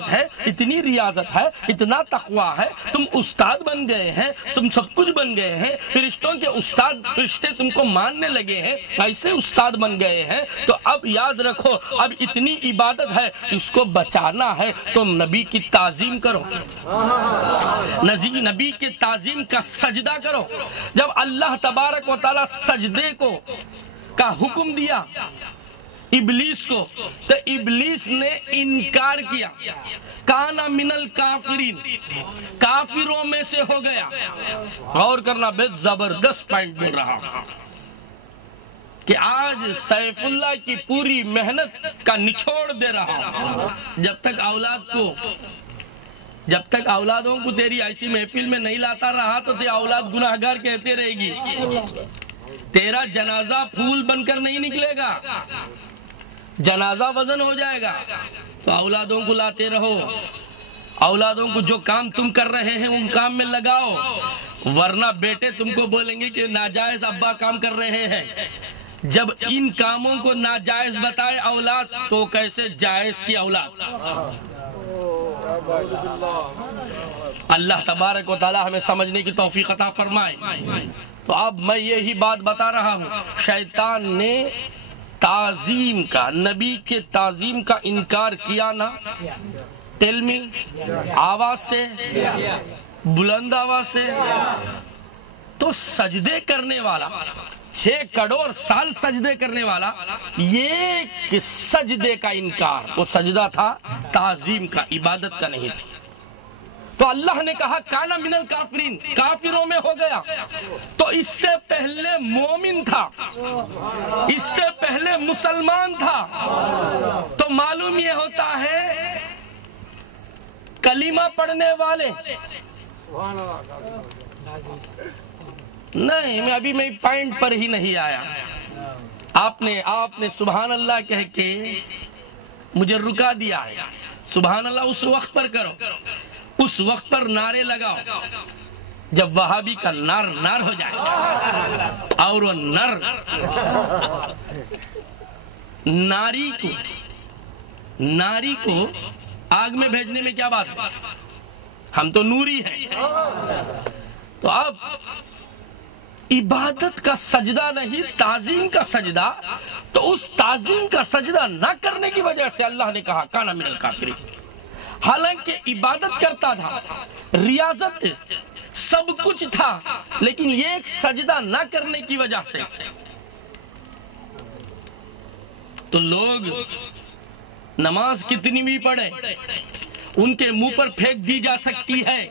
ہے، اتنی ریاضت ہے، اتنا تقوی ہے، تم استاد بن گئے ہیں، تم سب کچھ بن گئے ہیں، فرشتوں کے استاد، فرشتے تم کو ماننے لگے ہیں، ایسے استاد بن گئے ہیں، تو اب یاد رکھو اب اتنی عبادت ہے، اس کو بچانا ہے تو نبی کی تعظیم کرو، نبی کے تعظیم کا سجدہ کرو۔ جب اللہ تبارک و تعالی سجدے کا حکم دیا ابلیس کو، تو ابلیس نے انکار کیا، کانا من الکافرین، کافروں میں سے ہو گیا۔ غور کرنا، بے زبردست پوائنٹ بول رہا ہوں کہ آج سیف اللہ کی پوری محنت کا نچوڑ دے رہا ہوں۔ جب تک اولادوں کو تیری ایسی محفل میں نہیں لاتا رہا تو تیری اولاد گناہگار کہتے رہے گی، تیرا جنازہ پھول بن کر نہیں نکلے گا، جنازہ وزن ہو جائے گا۔ تو اولادوں کو لاتے رہو، اولادوں کو جو کام تم کر رہے ہیں ان کام میں لگاؤ، ورنہ بیٹے تم کو بولیں گے کہ ناجائز ابا کام کر رہے ہیں۔ جب ان کاموں کو ناجائز بتائے اولاد تو کیسے جائز کی اولاد۔ اللہ تبارک و تعالی ہمیں سمجھنے کی توفیق عطا فرمائے۔ تو اب میں یہی بات بتا رہا ہوں، شیطان نے تعظیم کا، نبی کے تعظیم کا انکار کیا نا، ٹیل می، آواز سے، بلند آواز سے۔ تو سجدے کرنے والا، 6 کروڑ سال سجدے کرنے والا، یہ سجدے کا انکار، وہ سجدہ تھا تعظیم کا، عبادت کا نہیں تھا۔ تو اللہ نے کہا کانا من الکافرین، کافروں میں ہو گیا۔ تو اس سے پہلے مومن تھا، اس سے پہلے مسلمان تھا۔ تو معلوم یہ ہوتا ہے کلمہ پڑھنے والے، نہیں میں ابھی میں پوائنٹ پر ہی نہیں آیا، آپ نے سبحان اللہ کہہ کے مجھے رکا دیا ہے۔ سبحان اللہ اس وقت پر کرو، اس وقت پر نعرے لگاؤ جب وہابی کا نار ہو جائے، اور وہ ناری کو آگ میں بھیجنے میں کیا بات ہے؟ ہم تو نوری ہیں۔ تو اب عبادت کا سجدہ نہیں، تعظیم کا سجدہ، تو اس تعظیم کا سجدہ نہ کرنے کی وجہ سے اللہ نے کہا کانا من الکافرین۔ حالانکہ عبادت کرتا تھا، ریاضت سب کچھ تھا، لیکن یہ ایک سجدہ نہ کرنے کی وجہ سے تو لوگ نماز کتنی بھی پڑھے ان کے منہ پر پھینک دی جا سکتی ہے۔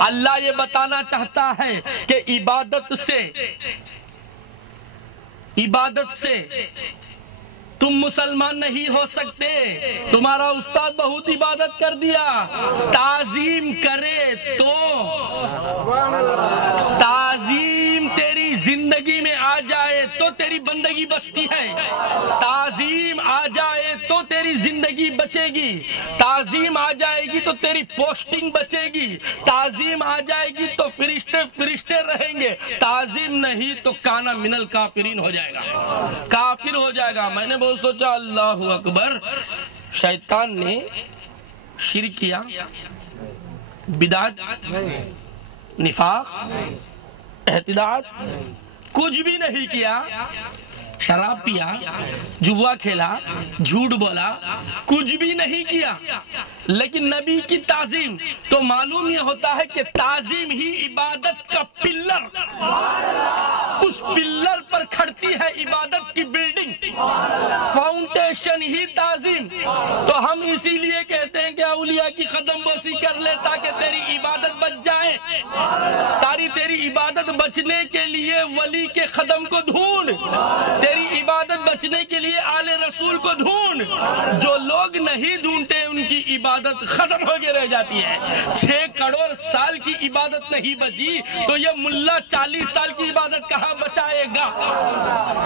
اللہ یہ بتانا چاہتا ہے کہ عبادت سے تم مسلمان نہیں ہو سکتے۔ تمہارا استاد بہت عبادت کر دیا، تعظیم کرے تو، تعظیم تیری زندگی میں آ جائے تو تیری بندگی بچتی ہے، تعظیم آ جائے تو تیری زندگی بچے گی، تعظیم آ جائے گی تو تیری پوسٹنگ بچے گی، تعظیم آ جائے گی تو فرشتے رہیں گے، تعظیم نہیں تو کانا من الکافرین ہو جائے گا، کافر ہو جائے گا۔ میں نے بہت سوچا اللہ اکبر، شیطان نے شرک کیا، بدعت، نفاق، احتداد، کچھ بھی نہیں کیا، شراب پیا، جوا کھیلا، جھوٹ بولا، کچھ بھی نہیں کیا، لیکن نبی کی تعظیم، تو معلوم یہ ہوتا ہے کہ تعظیم ہی عبادت کا پلر، اس پلر پر کھڑتی ہے عبادت کی بلڈنگ، فاؤنڈیشن ہی تعظیم۔ تو ہم اسی لیے کہتے ہیں کہ اولیاء کی قدم بوسی کر لے تاکہ تیری عبادت بچ جائے، تیری عبادت بچنے کے لیے ولی کے قدم کو ڈھونڈ، تیری عبادت بچنے کے لیے آل رسول کو ڈھونڈ۔ جو لوگ نہیں ڈھونڈتے ان کی عبادت ختم ہو کے رہ جاتی ہے۔ 6 کروڑ سال کی عبادت نہیں بچی تو یہ ملا 40 سال کی عبادت کہاں بچائے گا؟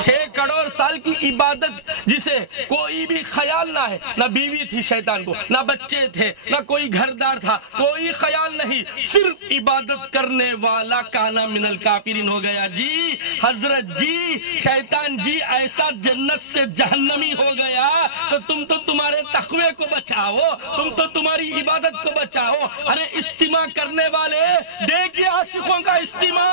6 کروڑ سال کی عبادت جسے کوئی بھی خیال نہ ہے، نہ بیوی تھی شیطان کو، نہ بچے تھے، نہ کوئی گھردار تھا، کوئی خیال نہیں، صرف عبادت کرنے والا کانا من الکافرین ہو گیا۔ جی حضرت جی شیطان جی ایسا جنت سے جہنمی ہو گیا تو تم تو تمہارے تقوی کو بچاؤ، تم تو تمہاری عبادت کو بچاؤ۔ ارے اجتماع کرنے والے دیکھیے عاشقوں کا اجتماع،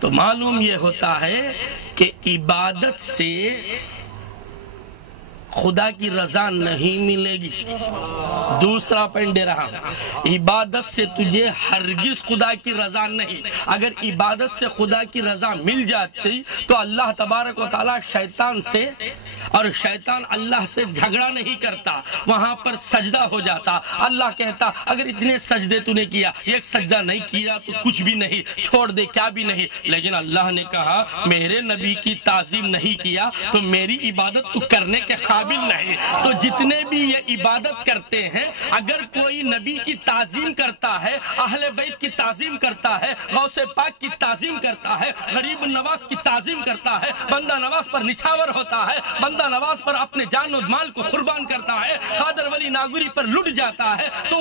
تو معلوم یہ ہوتا ہے کہ عبادت سے خدا کی رضا نہیں ملے گی۔ دوسرا پوائنٹ دے رہا ہوں، عبادت سے تجھے ہرگز خدا کی رضا نہیں۔ اگر عبادت سے خدا کی رضا مل جاتی تو اللہ تبارک و تعالی شیطان سے، اور شیطان اللہ سے جھگڑا نہیں کرتا، وہاں پر سجدہ ہو جاتا۔ اللہ کہتا اگر اتنے سجدے تو نے کیا، ایک سجدہ نہیں کیا تو کچھ بھی نہیں، چھوڑ دے، کیا بھی نہیں۔ لیکن اللہ نے کہا میرے نبی کی تعظیم نہیں کیا تو میری عبادت تو کرنے کے قابل نہیں۔ تو جتنے بھی یہ عبادت کرتے ہیں، اگر کوئی نبی کی تعظیم کرتا ہے، اہل بیت کی تعظیم کرتا ہے، غوث پاک کی تعظیم کرتا ہے، غریب نواز کی تعظیم کرتا ہے، بندہ نواز پر نچھاور ہوتا ہے، بندہ نواز پر اپنے جان و مال کو قربان کرتا ہے، قادر ولی ناگوری پر لٹ جاتا ہے، تو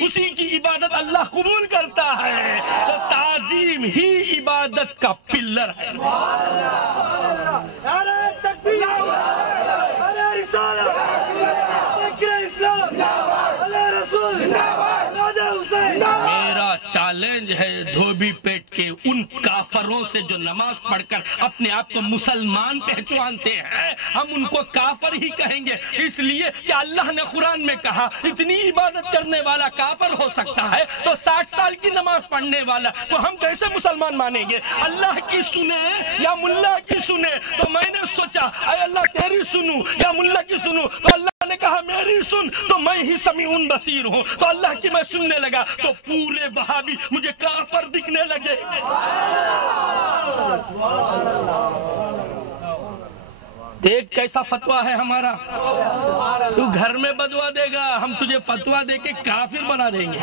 اسی کی عبادت اللہ قبول کرتا ہے۔ تو تعظیم ہی عبادت کا پلر ہے۔ میرا چیلنج ہے دھوبی پیٹ کے ان کافروں سے جو نماز پڑھ کر اپنے آپ کو مسلمان پہچانتے ہیں، ہم ان کو کافر ہی کہیں گے، اس لیے کہ اللہ نے قرآن میں کہا اتنی عبادت کرنے والا کافر ہو سکتا ہے تو 60 سال کی نماز پڑھنے والا وہ ہم کیسے مسلمان مانیں گے؟ اللہ کی سنے یا ملا کی سنے؟ تو میں نے سوچا اے اللہ تیری سنوں یا ملا کی سنوں؟ تو اللہ نے کہا میری سن، تو میں ہی سمیع بصیر ہوں۔ تو اللہ کی میں سننے لگا تو پورے وہابی مجھے کافر دکھنے لگے۔ دیکھ کیسا فتویٰ ہے ہمارا، تو گھر میں بدوا دے گا، ہم تجھے فتویٰ دے کے کافر بنا دیں گے۔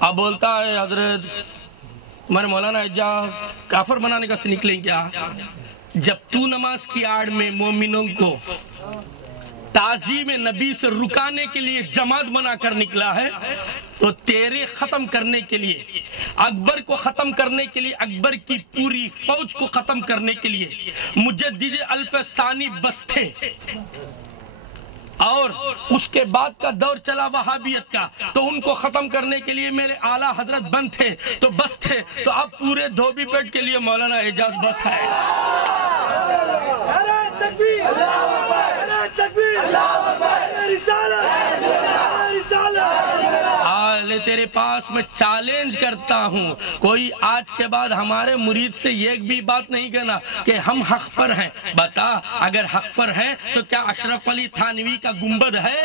اب بولتا ہے حضرت تمہارے مولانا اعجاز کافر بنانے کا سے نکلیں کیا؟ جب تو نماز کی آڑ میں مومنوں کو تعظیم نبی سے رکانے کے لیے جماعت بنا کر نکلا ہے تو تیرے ختم کرنے کے لیے، اکبر کو ختم کرنے کے لیے، اکبر کی پوری فوج کو ختم کرنے کے لیے مجدد الف ثانی بس تھے، اور اس کے بعد کا دور چلا وہابیت کا، تو ان کو ختم کرنے کے لیے میرے اعلیٰ حضرت بند تھے تو بس تھے، تو اب پورے دھوبی پیٹ کے لیے مولانا اعجاز بس ہے۔ تیرے پاس میں چیلنج کرتا ہوں، کوئی آج کے بعد ہمارے مرید سے ایک بھی بات نہیں کہنا کہ ہم حق پر ہیں۔ بتا اگر حق پر ہیں تو کیا اشرف علی تھانوی کا گنبد ہے؟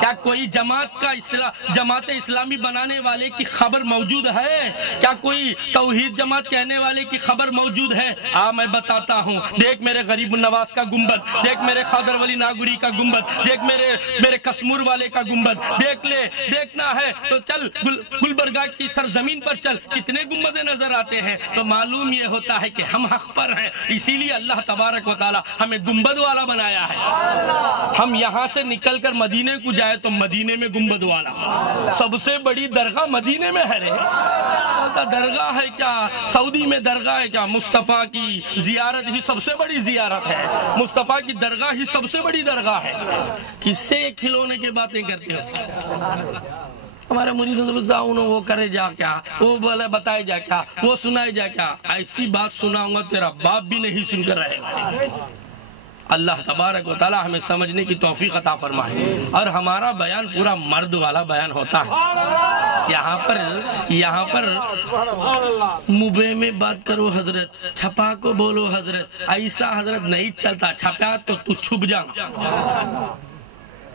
کیا کوئی جماعت اسلامی بنانے والے کی خبر موجود ہے؟ کیا کوئی توحید جماعت کہنے والے کی خبر موجود ہے؟ میں بتاتا ہوں، دیکھ میرے غریب نواز کا گنبد، دیکھ میرے قادر ولی ناگوری کا گنبد، دیکھ میرے کشمور والے کا گنبد، دیکھ لے، دیکھنا ہے تو چل گلبرگہ کی سرزمین پر چل، کتنے گنبدیں نظر آتے ہیں۔ تو معلوم یہ ہوتا ہے کہ ہم حق پر ہیں، اسی لیے اللہ تبارک و تعالی ہمیں گنبد والا بنایا ہے۔ ہم یہاں سے نکل کر مدینے کو جائے تو مدینے میں گنبد والا، سب سے بڑی درگاہ مدینے میں ہے رے، درگاہ ہے کیا؟ سعودی میں درگاہ ہے کیا؟ مصطفیٰ کی زیارت ہی سب سے بڑی زیارت ہے، مصطفیٰ کی درگاہ ہی سب سے بڑی درگاہ ہے۔ کس سے کھلونے کی باتیں کرتے ہو؟ ہمارے مریدوں سے بتا انہوں وہ کرے جا کیا، وہ بولے بتائے جا کیا، وہ سنائے جا کیا؟ ایسی بات سناؤں گا تیرا باپ بھی نہیں سن کر رہے گا۔ اللہ تبارک و تعالی ہمیں سمجھنے کی توفیق عطا فرمائے، اور ہمارا بیان پورا مرد والا بیان ہوتا ہے۔ یہاں پر مبے میں بات کرو حضرت، چھپا کو بولو حضرت، ایسا حضرت نہیں چلتا، چھپا تو چھپ جانا۔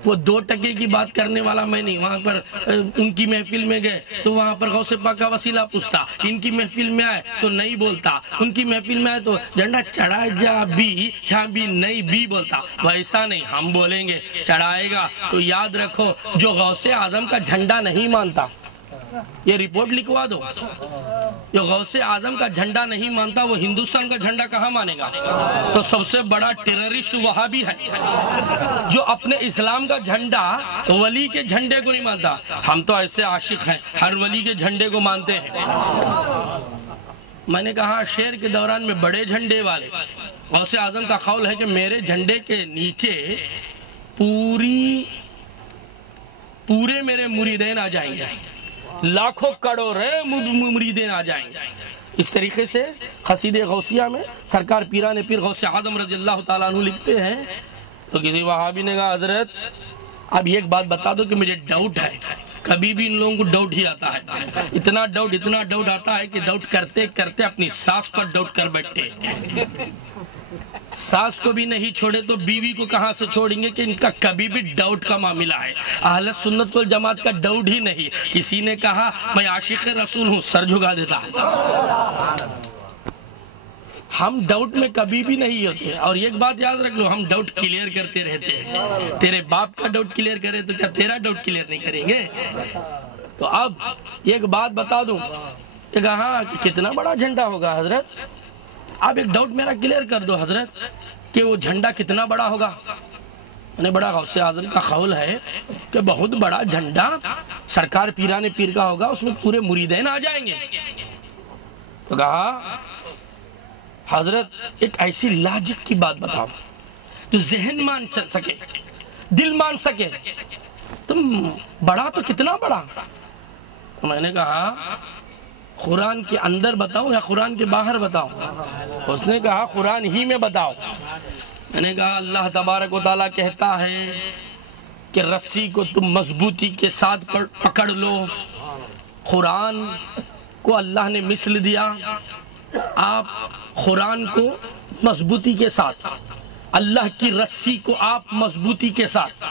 وہ 2 ٹکے کی بات کرنے والا میں نہیں، وہاں پر ان کی محفل میں گئے تو وہاں پر غوث پاک کا وسیلہ پوچھتا، ان کی محفل میں آئے تو نہیں بولتا، ان کی محفل میں آئے تو جھنڈا چڑھائے جا بھی، یہاں بھی نہیں بھی بولتا۔ ویسا نہیں، ہم بولیں گے چڑھائے گا تو یاد رکھو جو غوث اعظم کا جھنڈا نہیں مانتا، یہ رپورٹ لکھوا دو. جو غوث اعظم کا جھنڈا نہیں مانتا وہ ہندوستان کا جھنڈا کہاں مانے گا؟ تو سب سے بڑا ٹیررسٹ وہابی ہے جو اپنے اسلام کا جھنڈا ولی کے جھنڈے کو نہیں مانتا. ہم تو ایسے عاشق ہیں ہر ولی کے جھنڈے کو مانتے ہیں. میں نے کہا شعر کے دوران میں بڑے جھنڈے والے غوث اعظم کا قول ہے کہ میرے جھنڈے کے نیچے پورے میرے مریدین آ جائیں گے, لاکھوں کروڑوں مریدین آ جائیں گے. اس طریقے سے قصیدہ غوثیہ میں سرکار پیران پیر غوث اعظم رضی اللہ تعالیٰ عنہ لکھتے ہیں. تو کسی وہابی نے کہا حضرت اب ایک بات بتا دو کہ مجھے ڈاؤٹ ہے. کبھی بھی ان لوگوں کو ڈاؤٹ ہی آتا ہے, اتنا ڈاؤٹ آتا ہے کہ ڈاؤٹ کرتے کرتے اپنی ساس پر ڈاؤٹ کر بیٹھتے. ساس کو بھی نہیں چھوڑے تو بیوی کو کہاں سے چھوڑیں گے کہ ان کا کبھی بھی ڈاؤٹ کا معاملہ ہے. اہل سنت والجماعت کا ڈاؤٹ ہی نہیں. کسی نے کہا میں عاشق رسول ہوں, سر جھکا دیتا. ہم ڈاؤٹ میں کبھی بھی نہیں ہوتے. اور ایک بات یاد رکھ لو, ہم ڈاؤٹ کلیئر کرتے رہتے ہیں. تیرے باپ کا ڈاؤٹ کلیئر کرے تو کیا تیرا ڈاؤٹ کلیئر نہیں کریں گے؟ تو اب ایک بات بتا دوں, یہ کہا کہ کتنا بڑا جھنڈا ہوگا حضرت, آپ ایک ڈاؤٹ میرا کلیئر کر دو حضرت کہ وہ جھنڈا کتنا بڑا ہوگا. انہیں بڑا غوث اعظم کا قول ہے کہ بہت بڑا جھنڈا سرکار پیران پیر کا ہوگا, اس میں پورے مریدین آ جائیں گے. تو کہا حضرت ایک ایسی لاجک کی بات بتاؤ جو ذہن مان سکے, دل مان سکے. تم بڑا تو کتنا بڑا؟ میں نے کہا قرآن کے اندر بتاؤں یا قرآن کے باہر بتاؤں؟ اس نے کہا قرآن ہی میں بتاؤ. میں نے کہا اللہ تبارک و تعالیٰ کہتا ہے کہ رسی کو تم مضبوطی کے ساتھ پکڑ لو. قرآن کو اللہ نے مثل دیا, آپ قرآن کو مضبوطی کے ساتھ, اللہ کی رسی کو آپ مضبوطی کے ساتھ,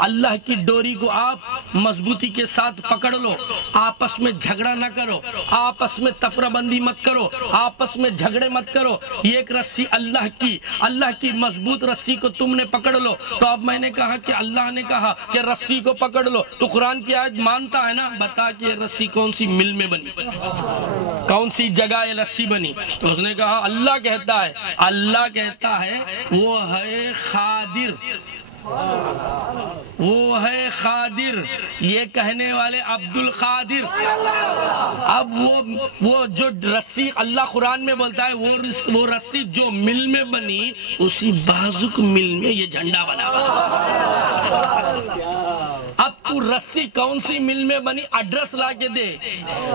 اللہ کی ڈوری کو آپ مضبوطی کے ساتھ پکڑ لو. آپس میں جھگڑا نہ کرو, آپس میں تفرہ بندی مت کرو, آپس میں جھگڑے مت کرو. یہ ایک رسی اللہ کی مضبوط رسی کو تم نے پکڑ لو. تو اب میں نے کہا کہ اللہ نے کہا کہ رسی کو پکڑ لو, تو قرآن کی آیت مانتا ہے نا, بتا کہ یہ رسی کون سی مل میں بنی, کون سی جگہ یہ رسی بنی. تو اس نے کہا اللہ کہتا ہے وہ ہے خادر, وہ ہے خادر. یہ کہنے والے عبد القادر. اب وہ جو رسی اللہ قرآن میں بولتا ہے وہ رسی جو مل میں بنی, اسی بازک مل میں یہ جھنڈا بنا. اب تو رسی کون سی مل میں بنی ایڈریس لا کے دے,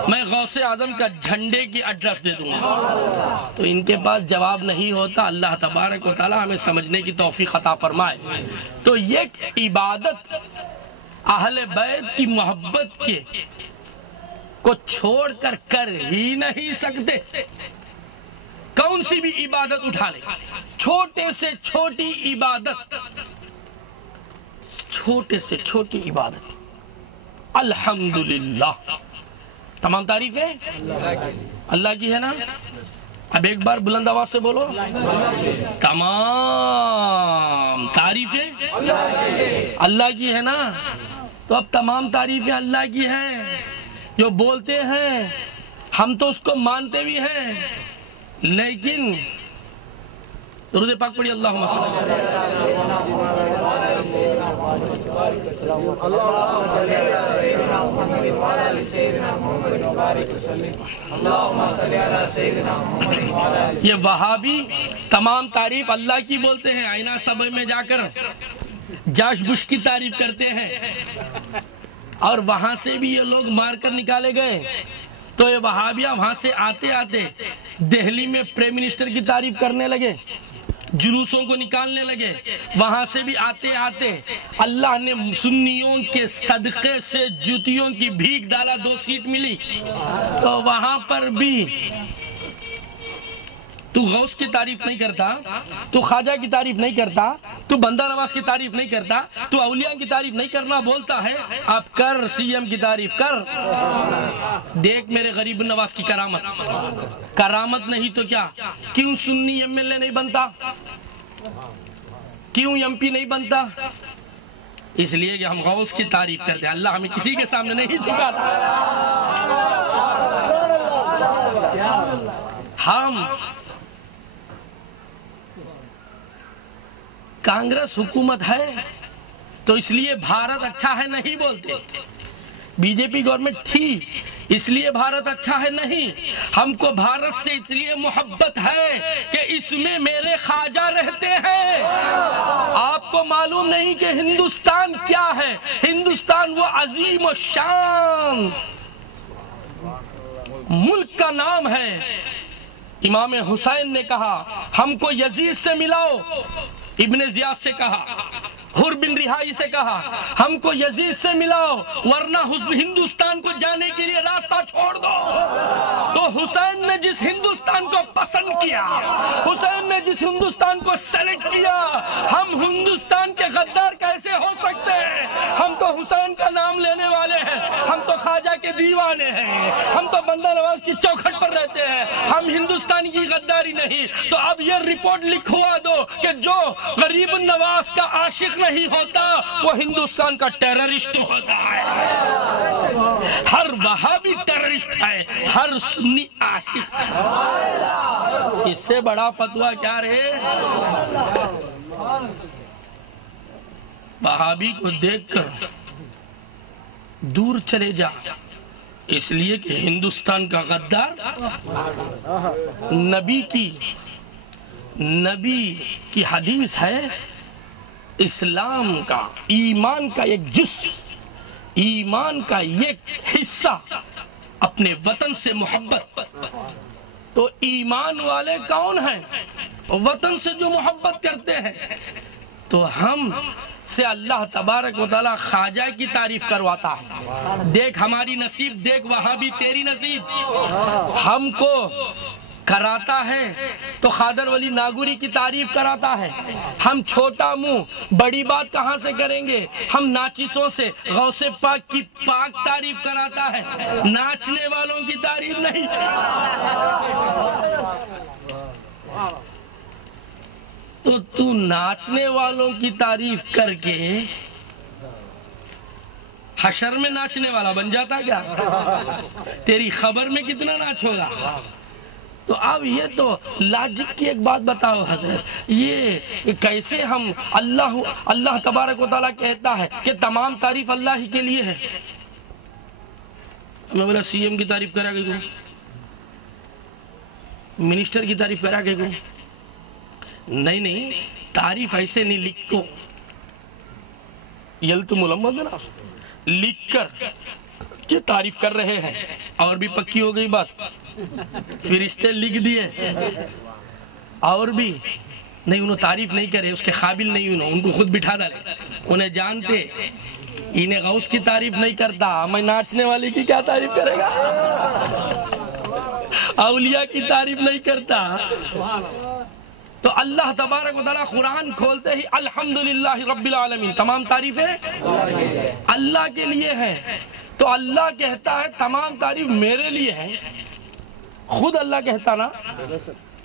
میں غوث اعظم کا جھنڈے کی ایڈریس دے دوں گا. تو ان کے پاس جواب نہیں ہوتا. اللہ تبارک و تعالی ہمیں سمجھنے کی توفیق عطا فرمائے. تو یہ عبادت اہل بیت کی محبت کے کو چھوڑ کر ہی نہیں سکتے. کون سی بھی عبادت اٹھا لے, چھوٹے سے چھوٹی عبادت, چھوٹے سے چھوٹی عبادت, الحمدللہ. تمام تعریفیں اللہ کی ہے نا. اب ایک بار بلند آواز سے بولو, تمام تعریفیں اللہ کی ہے نا. تو اب تمام تعریفیں اللہ کی ہیں. جو بولتے ہیں ہم تو اس کو مانتے بھی ہیں, لیکن درود پاک پڑھی اللہم صلی یہ وہابی تمام تعریف اللہ کی بولتے ہیں. آئینہ صبح میں جا کر جاش بش کی تعریف کرتے ہیں, اور وہاں سے بھی یہ لوگ مار کر نکالے گئے. تو یہ وہابیہ وہاں سے آتے آتے دہلی میں پرائم منسٹر کی تعریف کرنے لگے, جلوسوں کو نکالنے لگے. وہاں سے بھی آتے آتے اللہ نے سنیوں کے صدقے سے جوتیوں کی بھیک ڈالا, 2 سیٹ ملی. تو وہاں پر بھی تو غوث کی تعریف نہیں کرتا, تو خواجہ کی تعریف نہیں کرتا, تو بندہ نواز کی تعریف نہیں کرتا, تو اولیاء کی تعریف نہیں کرنا بولتا ہے. آپ کر سی ایم کی تعریف کر, دیکھ میرے غریب نواز کی کرامت نہیں تو کیا. کیوں سنی ایم ایل اے نہیں بنتا, کیوں ایم پی نہیں بنتا؟ اس لیے کہ ہم غوث کی تعریف کرتے ہیں. اللہ ہمیں کسی کے سامنے نہیں جھکاتا. ہم کانگریس حکومت ہے تو اس لیے بھارت اچھا ہے نہیں بولتے، بی جے پی گورنمنٹ تھی اس لیے بھارت اچھا ہے نہیں، ہم کو بھارت سے اس لیے محبت ہے کہ اس میں میرے خواجہ رہتے ہیں۔ آپ کو معلوم نہیں کہ ہندوستان کیا ہے؟ ہندوستان وہ عظیم و شان ملک کا نام ہے۔ امام حسین نے کہا ہم کو یزید سے ملاؤ، ابن زیاد سے کہا، حر بن رہائی سے کہا ہم کو یزید سے ملاؤ ورنہ ہندوستان کو جانے کے لیے راستہ چھوڑ دو۔ تو حسین نے جس ہندوستان کو پسند کیا، حسین نے جس ہندوستان کو سلیکٹ کیا، ہم ہندوستان کے غدار کیسے ہو سکتے ہیں؟ ہم تو حسین کا نام لینے والے ہیں، ہم تو خواجہ کے دیوانے ہیں، ہم تو بندہ نواز کی چوکھٹ پر رہتے ہیں، ہم ہندوستان کی غداری نہیں۔ تو اب یہ رپورٹ لکھوا دو کہ جو غریب نواز کا عاشق نہیں ہوتا وہ ہندوستان کا ٹیررسٹ ہوتا ہے۔ ہر وہابی ٹیررسٹ ہے، ہر سنی عاشق ہے۔ اس سے بڑا فتویٰ کیا رہے؟ وہابی کو دیکھ کر دور چلے جا، اس لیے کہ ہندوستان کا غدار نبی کی حدیث ہے، اسلام کا، ایمان کا ایک جزء، ایمان کا ایک حصہ اپنے وطن سے محبت۔ تو ایمان والے کون ہیں؟ وطن سے جو محبت کرتے ہیں۔ تو ہم سے اللہ تبارک و تعالی خواجہ کی تعریف کرواتا ہے۔ دیکھ ہماری نصیب، دیکھ وہابی تیری نصیب، ہم کو کراتا ہے تو خادر ولی ناگوری کی تعریف کراتا ہے۔ ہم چھوٹا منہ بڑی بات کہاں سے کریں گے؟ ہم ناچسوں سے غوث پاک کی پاک تعریف کراتا ہے، ناچنے والوں کی تعریف نہیں۔ تو ناچنے والوں کی تعریف کر کے حشر میں ناچنے والا بن جاتا کیا؟ تیری خبر میں کتنا ناچ ہوگا؟ تو اب یہ تو لاجک کی ایک بات بتاؤ حضرت، یہ کیسے ہم اللہ تبارک و تعالیٰ کہتا ہے کہ تمام تعریف اللہ ہی کے لیے ہے؟ میں بولا سی ایم کی تعریف کرا کے گوں، منسٹر کی تعریف کرا کے گوں؟ نہیں، تعریف ایسے نہیں، لکھو یلتم الامدناس لکھ کر یہ تعریف کر رہے ہیں۔ اور بھی پکی ہو گئی بات، فرشتے لکھ دیے اور بھی نہیں، انہوں تعریف نہیں کرے، اس کے قابل نہیں، ان کو خود بٹھا ڈالے، انہیں جانتے انہیں غوث کی تعریف نہیں کرتا، میں ناچنے والے کی کیا تعریف کرے گا؟ اولیاء کی تعریف نہیں کرتا۔ تو اللہ تبارک و تعالیٰ قرآن کھولتے ہی الحمدللہ رب العالمین، تمام تعریفیں اللہ کے لیے ہیں۔ تو اللہ کہتا ہے تمام تعریف میرے لیے ہے، خود اللہ کہتا نا،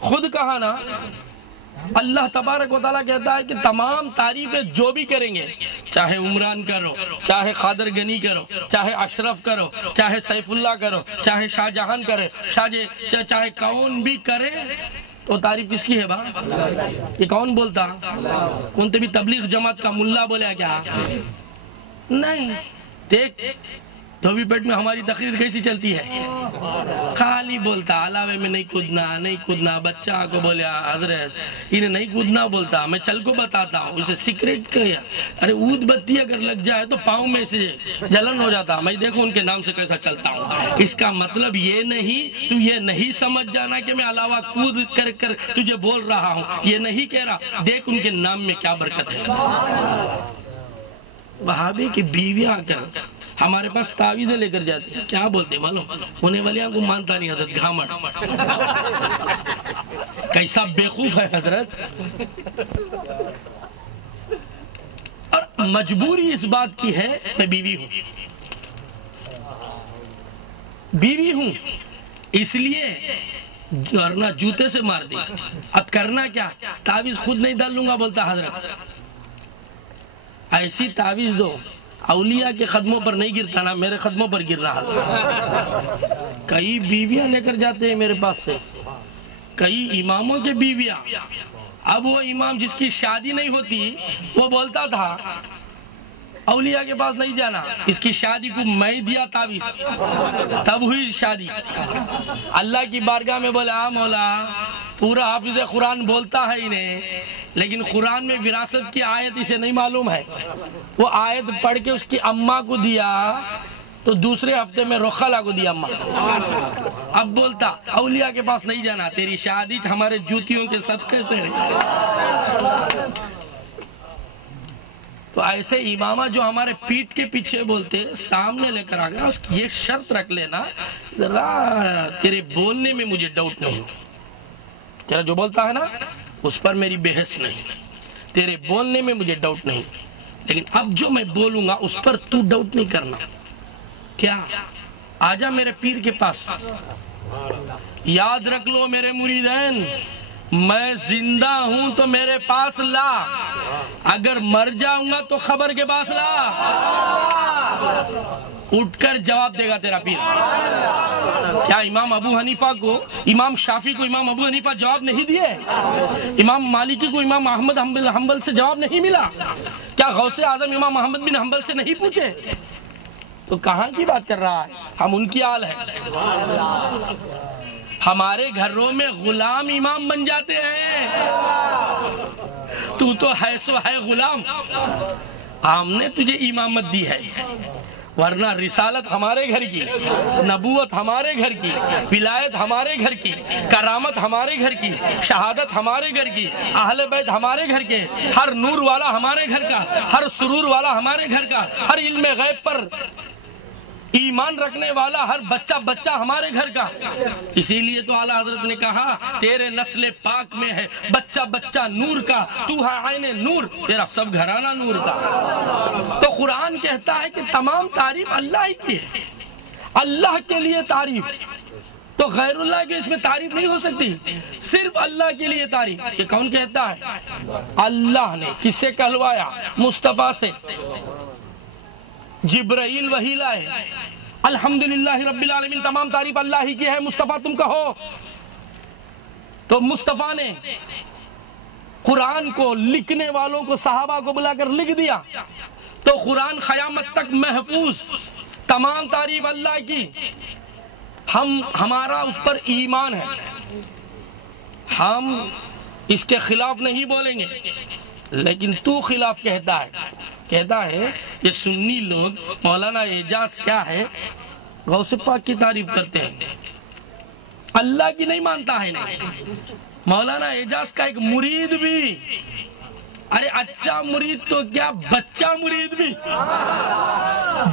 خود کہا نا، اللہ تبارک و تعالیٰ کہتا ہے کہ تمام تعریفیں جو بھی کریں گے، چاہے عمران کرو، چاہے قادر غنی کرو، چاہے اشرف کرو، چاہے سیف اللہ کرو، چاہے شاہ جہان کرے، چاہے کون بھی کرے، تو تعریف کس کی ہے با؟ یہ کون بولتا؟ کون تے بھی تبلیغ جماعت کا ملا بولیا کیا؟ نہیں، دیکھ دھوبی پیٹ میں ہماری تقریر کیسی چلتی ہے؟ خالی بولتا علاوے میں نہیں کودنا، بچہ کو بولیا حضرت انہیں نہیں کودنا بولتا، میں چل کو بتاتا ہوں، اسے سیکریٹ کہیا، ارے اود بتی اگر لگ جائے تو پاؤں میں سے جلن ہو جاتا، میں دیکھو ان کے نام سے کیسا چلتا ہوں۔ اس کا مطلب یہ نہیں، تو یہ نہیں سمجھ جانا کہ میں علاوہ کود کر تجھے بول رہا ہوں، یہ نہیں کہہ رہا، دیکھ ان کے نام میں کیا برکت ہے۔ وہابی کی بیویاں کر ہمارے پاس تعویذیں لے کر جاتی ہیں، کیا بولتے ہیں معلوم؟ ہونے والیاں کو مانتا نہیں حضرت، گھامڑ، کیسا بیخوف ہے حضرت۔ اور مجبوری اس بات کی ہے، میں بیوی ہوں اس لیے ورنہ جوتے سے مار دی۔ اب کرنا کیا؟ تعویذ خود نہیں ڈال لوں گا بولتا حضرت، ایسی تعویذ دو اولیاء کے قدموں پر نہیں گرتا نا، میرے قدموں پر گرنا حضرت۔ کئی بیویاں لے کر جاتے ہیں میرے پاس سے، کئی اماموں کے بیویاں، اب وہ امام جس کی شادی نہیں ہوتی وہ بولتا تھا اولیاء کے پاس نہیں جانا، اس کی شادی کو میں دیا تعویذ، تب ہوئی شادی۔ اللہ کی بارگاہ میں بولا مولا پورا حافظ قرآن بولتا ہے انہیں، لیکن قرآن میں وراثت کی آیت اسے نہیں معلوم ہے، وہ آیت پڑھ کے اس کی اماں کو دیا تو دوسرے ہفتے میں رخلا کو دیا اماں، اب بولتا اولیاء کے پاس نہیں جانا، تیری شادی ہمارے جوتیوں کے صدقے سے ہے۔ تو ایسے امامہ جو ہمارے پیٹ کے پیچھے بولتے، سامنے لے کر آگا اس کی ایک شرط رکھ لینا، تیرے بولنے میں مجھے ڈاؤٹ نہیں، تیرا جو بولتا ہے نا اس پر میری بحث نہیں، تیرے بولنے میں مجھے ڈاؤٹ نہیں، لیکن اب جو میں بولوں گا اس پر تو ڈاؤٹ نہیں کرنا۔ کیا آجا میرے پیر کے پاس، یاد رکھ لو میرے مریدین، میں زندہ ہوں تو میرے پاس لا، اگر مر جاؤں گا تو خبر کے پاس لا، اٹھ کر جواب دے گا تیرا پیر۔ کیا امام ابو حنیفہ کو، امام شافعی کو امام ابو حنیفہ جواب نہیں دیے؟ امام مالکی کو امام احمد حنبل سے جواب نہیں ملا؟ کیا غوث اعظم امام محمد بن حنبل سے نہیں پوچھے؟ تو کہاں کی بات کر رہا ہے؟ ہم ان کی آل ہیں۔ ہمارے گھروں میں غلام امام بن جاتے ہیں، تو ہے سو ہے غلام، ہم نے تجھے امامت دی ہے، ورنہ رسالت ہمارے گھر کی، نبوت ہمارے گھر کی، ولایت ہمارے گھر کی، کرامت ہمارے گھر کی، شہادت ہمارے گھر کی، اہل بیت ہمارے گھر کے، ہر نور والا ہمارے گھر کا، ہر سرور والا ہمارے گھر کا، ہر علم غیب پر ایمان رکھنے والا ہر بچہ ہمارے گھر کا۔ اسی لیے تو اعلیٰ حضرت نے کہا تیرے نسل پاک میں ہے بچہ نور کا، تو ہے عین نور، تیرا سب گھرانہ نور کا۔ تو قرآن کہتا ہے کہ تمام تعریف اللہ ہی کی ہے، اللہ کے لیے تعریف، تو غیر اللہ کی اس میں تعریف نہیں ہو سکتی، صرف اللہ کے لیے تعریف۔ یہ کون کہتا ہے؟ اللہ نے۔ کس سے کہلوایا؟ مصطفیٰ سے۔ جبرائیل وحی لائے، الحمدللہ رب العالمین، تمام تعریف اللہ ہی کی ہے، مصطفیٰ تم کہو۔ تو مصطفیٰ نے قرآن کو لکھنے والوں کو، صحابہ کو بلا کر لکھ دیا، تو قرآن قیامت تک محفوظ، تمام تعریف اللہ کی، ہمارا اس پر ایمان ہے، ہم اس کے خلاف نہیں بولیں گے۔ لیکن تو خلاف کہتا ہے یہ سنی لوگ مولانا اعجاز کیا ہے، غوث پاک کی تعریف کرتے ہیں، اللہ کی نہیں مانتا ہے۔ نہیں، مولانا اعجاز کا ایک مرید بھی، ارے اچھا مرید تو کیا بچہ مرید بھی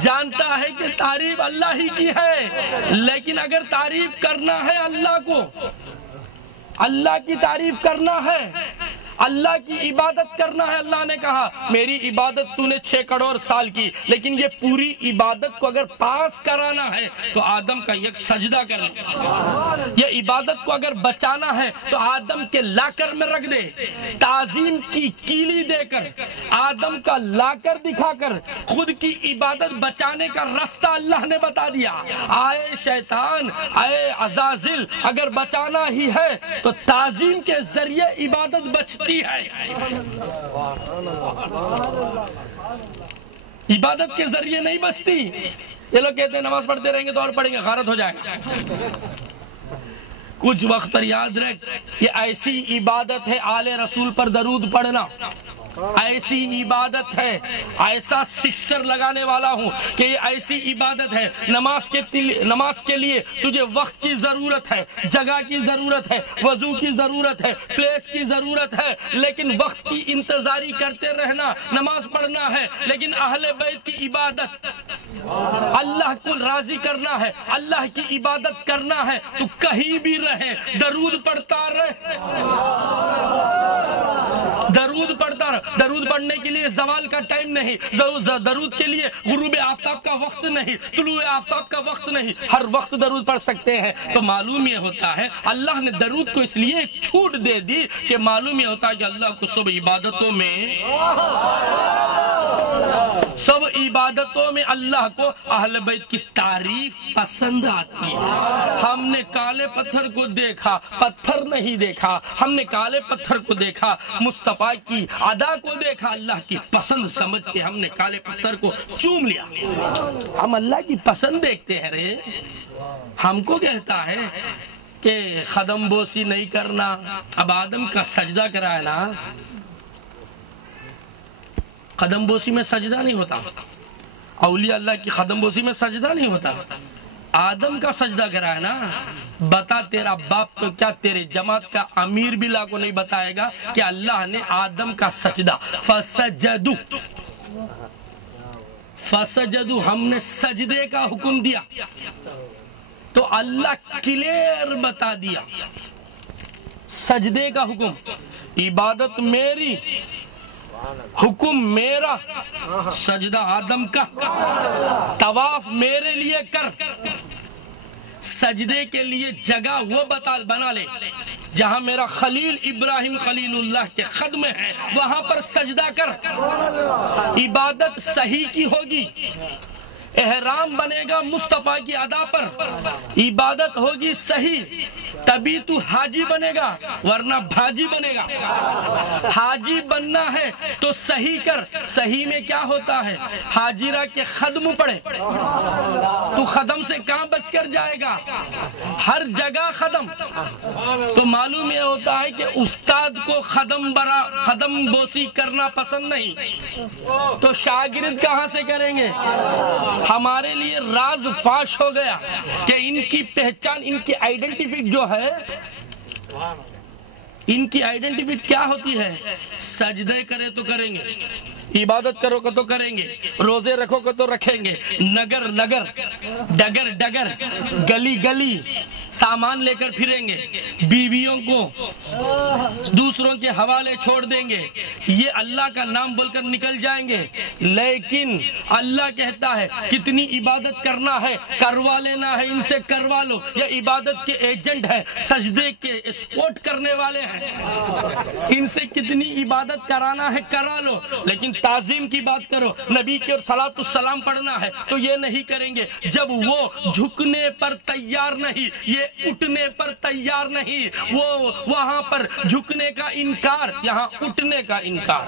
جانتا ہے کہ تعریف اللہ ہی کی ہے، لیکن اگر تعریف کرنا ہے اللہ کو، اللہ کی تعریف کرنا ہے، اللہ کی عبادت کرنا ہے، اللہ نے کہا میری عبادت تو نے 6 کروڑ سال کی، لیکن یہ پوری عبادت کو اگر پاس کرانا ہے تو آدم کا ایک سجدہ کر لے، یہ عبادت کو اگر بچانا ہے تو آدم کے لاکر میں رکھ دے، تعظیم کی کیلی دے کر، آدم کا لاکر دکھا کر خود کی عبادت بچانے کا رستہ اللہ نے بتا دیا۔ آئے شیطان، آئے عزازل، اگر بچانا ہی ہے تو تعظیم کے ذریعے عبادت بچتی ہے، عبادت کے ذریعے نہیں بچتی۔ یہ لوگ کہتے ہیں نماز پڑھتے رہیں گے تو اور پڑھیں گے غارت ہو جائے گا۔ کچھ وقت پر یاد رکھ، یہ ایسی عبادت ہے آل رسول پر درود پڑھنا، ایسی عبادت ہے، ایسا سکسر لگانے والا ہوں کہ یہ ایسی عبادت ہے۔ نماز کے لیے تجھے وقت کی ضرورت ہے، جگہ کی ضرورت ہے، وضو کی ضرورت ہے، پلیس کی ضرورت ہے، لیکن وقت کی انتظاری کرتے رہنا، نماز پڑھنا ہے، لیکن اہل بیت کی عبادت، اللہ کو راضی کرنا ہے، اللہ کی عبادت کرنا ہے، تو کہیں بھی رہے درود پڑھتا رہے، درود پڑھتا رہے۔ درود پڑھنے کے لیے زوال کا ٹائم نہیں، درود کے لیے غروب آفتاب کا وقت نہیں، طلوع آفتاب کا وقت نہیں، ہر وقت درود پڑھ سکتے ہیں۔ تو معلوم یہ ہوتا ہے اللہ نے درود کو اس لیے چھوٹ دے دی کہ معلوم یہ ہوتا ہے کہ اللہ کو سب عبادتوں میں سب عبادتوں میں اللہ کو اہل بیت کی تعریف پسند آتی ہے۔ ہم نے کالے پتھر کو دیکھا، پتھر نہیں دیکھا، ہم نے کالے پتھر کو دیکھا، مصطفیٰ کی ادا کو دیکھا، اللہ کی پسند سمجھ کے ہم نے کالے پتھر کو چوم لیا۔ ہم اللہ کی پسند دیکھتے ہیں رے۔ ہم کو کہتا ہے کہ قدم بوسی نہیں کرنا، اب آدم کا سجدہ کرائے نا، قدم بوسی میں سجدہ نہیں ہوتا، اولیاء اللہ کی قدم بوسی میں سجدہ نہیں ہوتا، آدم کا سجدہ کرائے نا۔ بتا تیرا باپ تو کیا تیرے جماعت کا امیر بھی لا کو نہیں بتائے گا کہ اللہ نے آدم کا سجدہ فسجدو ہم نے سجدے کا حکم دیا تو اللہ کلیئر بتا دیا سجدے کا حکم، عبادت میری، حکم میرا، سجدہ آدم کا، طواف میرے لیے کر، سجدے کے لیے جگہ وہ بنا لے جہاں میرا خلیل ابراہیم خلیل اللہ کے قدم ہے، وہاں پر سجدہ کر، عبادت صحیح کی ہوگی، احرام بنے گا مصطفیٰ کی ادا پر، عبادت ہوگی صحیح، تبھی تو حاجی بنے گا ورنہ بھاجی بنے گا۔ حاجی بننا ہے تو صحیح کر، صحیح میں کیا ہوتا ہے؟ حاجرہ کے خدم پڑے، تو خدم سے کہاں بچ کر جائے گا؟ ہر جگہ خدم۔ تو معلوم یہ ہوتا ہے کہ استاد کو خدم بوسی کرنا پسند نہیں، تو شاگرد کہاں سے کریں گے؟ ہمارے لیے راز فاش ہو گیا کہ ان کی پہچان، ان کی آئیڈینٹیفٹ جو ہے، ان کی آئیڈینٹیفٹ کیا ہوتی ہے؟ سجدے کرے تو کریں گے، عبادت کرو تو کریں گے، روزے رکھو تو رکھیں گے، نگر نگر، ڈگر ڈگر، گلی گلی سامان لے کر پھریں گے، بیویوں کو دوسروں کے حوالے چھوڑ دیں گے، یہ اللہ کا نام بول کر نکل جائیں گے۔ لیکن اللہ کہتا ہے کتنی عبادت کرنا ہے کروا لینا ہے، ان سے کروا لو، یہ عبادت کے ایجنٹ ہے، سجدے کے اسپورٹ کرنے والے ہیں، ان سے کتنی عبادت کرانا ہے کرا لو، لیکن تعظیم کی بات کرو، نبی کے صلاۃ السلام پڑھنا ہے تو یہ نہیں کریں گے جب وہ جھکنے پر تیار نہیں، یہ اٹھنے پر تیار نہیں، وہ وہاں پر جھکنے کا انکار، یہاں اٹھنے کا انکار۔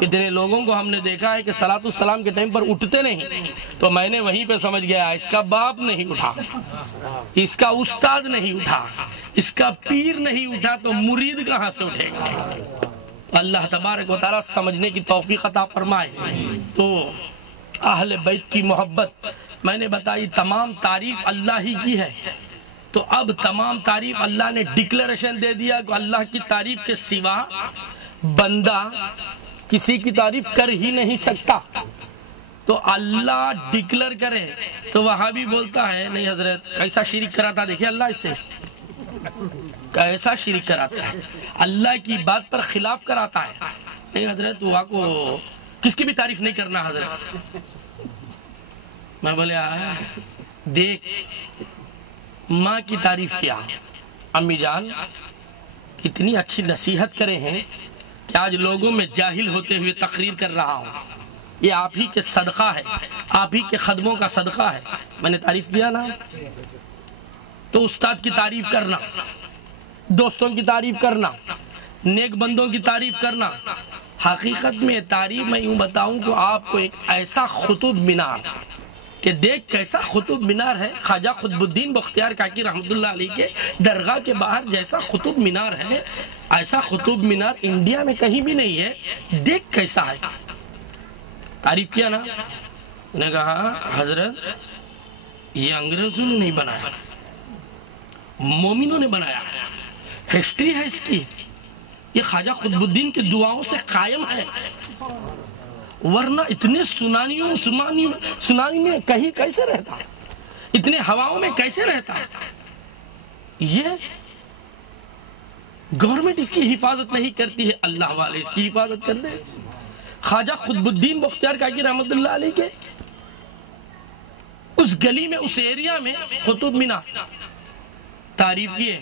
کتنے لوگوں کو ہم نے دیکھا ہے کہ صلاۃ السلام کے ٹائم پر اٹھتے نہیں، تو میں نے وہیں پہ سمجھ گیا اس کا باپ نہیں اٹھا، اس کا استاد نہیں اٹھا، اس کا پیر نہیں اٹھا، تو مرید کہاں سے اٹھے گا؟ اللہ تبارک و تعالیٰ سمجھنے کی توفیق عطا فرمائے۔ تو اہل بیت کی محبت میں نے بتائی، تمام تعریف اللہ ہی کی ہے، تو اب تمام تعریف اللہ نے ڈکلیریشن دے دیا کہ اللہ کی تعریف کے سوا بندہ کسی کی تعریف کر ہی نہیں سکتا، تو اللہ ڈکلیئر کرے تو وہاں بھی بولتا ہے نہیں حضرت کیسا شرک کراتا، دیکھیں اللہ اس سے کیسا شرک کراتا ہے، اللہ کی بات پر خلاف کراتا ہے، نہیں حضرت وہاں کو کس کی بھی تعریف نہیں کرنا حضرت۔ میں بولے دیکھ ماں کی تعریف کیا، امی جان کتنی اچھی نصیحت کرے ہیں کہ آج لوگوں میں جاہل ہوتے ہوئے تقریر کر رہا ہوں، یہ آپ ہی کے صدقہ ہے، آپ ہی کے خدموں کا صدقہ ہے، میں نے تعریف کیا نا۔ تو استاد کی تعریف کرنا، دوستوں کی تعریف کرنا، نیک بندوں کی تعریف کرنا، حقیقت میں تعریف میں یوں بتاؤں کہ آپ کو ایک ایسا قطب مینار کہ دیکھ کیسا قطب مینار ہے، خواجہ قطب الدین بختیار کاکی رحمت اللہ علیہ کے درگاہ کے باہر جیسا قطب مینار ہے، ایسا قطب مینار انڈیا میں کہیں بھی نہیں ہے، دیکھ کیسا ہے۔ تعریف کیا نا، میں نے کہا حضرت یہ انگریزوں نے نہیں بنایا، مومنوں نے بنایا ہے، ہسٹری ہے اس کی، یہ خواجہ قطب الدین کے دعاؤں سے قائم ہے، ورنہ اتنے سنانی میں کہیں کیسے رہتا، اتنے ہواؤں میں کیسے رہتا۔ یہ گورنمنٹ اس کی حفاظت نہیں کرتی ہے، اللہ والے اس کی حفاظت کر دے۔ خواجہ قطب الدین بختیار کاکی رحمت اللہ علیہ کے اس گلی میں، اس ایریا میں قطب مینار تعریف کیے،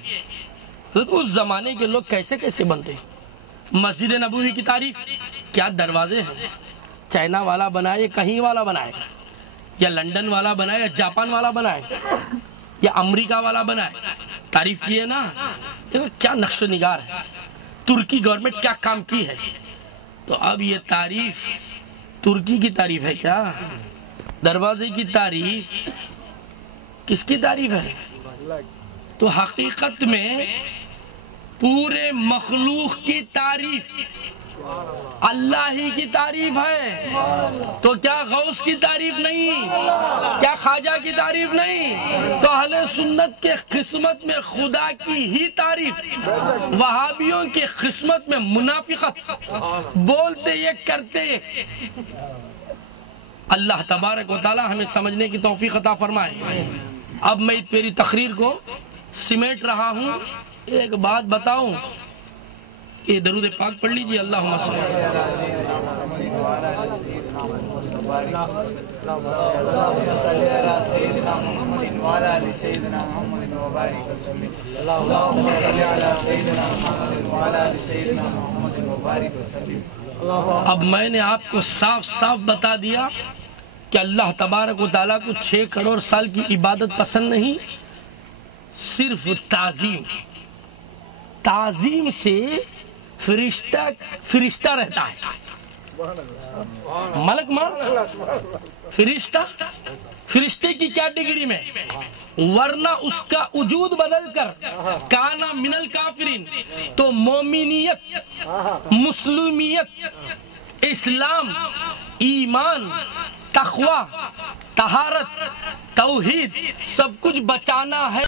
اس زمانے کے لوگ کیسے کیسے بنتے۔ مسجد نبوی کی تعریف، کیا دروازے ہیں، چائنا والا بنائے یا کہیں والا بنائے یا لندن والا بنائے یا جاپان والا بنائے یا امریکہ والا بنائے، تعریف کی ہے نا. دیکھو کیا نقش و نگار ہے، ترکی گورنمنٹ کیا کام کی ہے. تو اب یہ تعریف ترکی کی تعریف ہے کیا؟ دروازے کی تعریف کس کی تعریف ہے؟ تو حقیقت میں پورے مخلوق کی تعریف اللہ ہی کی تعریف ہے. تو کیا غوث کی تعریف نہیں؟ کیا خواجہ کی تعریف نہیں؟ تو اہل سنت کے قسمت میں خدا کی ہی تعریف، وہابیوں کے قسمت میں منافقت، بولتے یہ کرتے یہ. اللہ تبارک و تعالی ہمیں سمجھنے کی توفیق عطا فرمائے. اب میں میری تقریر کو سمیٹ رہا ہوں. ایک بات بتاؤں، یہ درود پاک پڑھ لیجئے. اللہم صلی اب میں نے آپ کو صاف صاف بتا دیا کہ اللہ تبارک و تعالیٰ کو 6 کروڑ سال کی عبادت پسند نہیں، صرف تعظیم. تعظیم سے فرشتہ رہتا ہے. ملک ماں فرشتے کی کیا ڈگری میں، ورنہ اس کا وجود بدل کر کانا من الکافرین. تو مومنیت، مسلمیت، اسلام، ایمان، تقوی، طہارت، توحید سب کچھ بچانا ہے.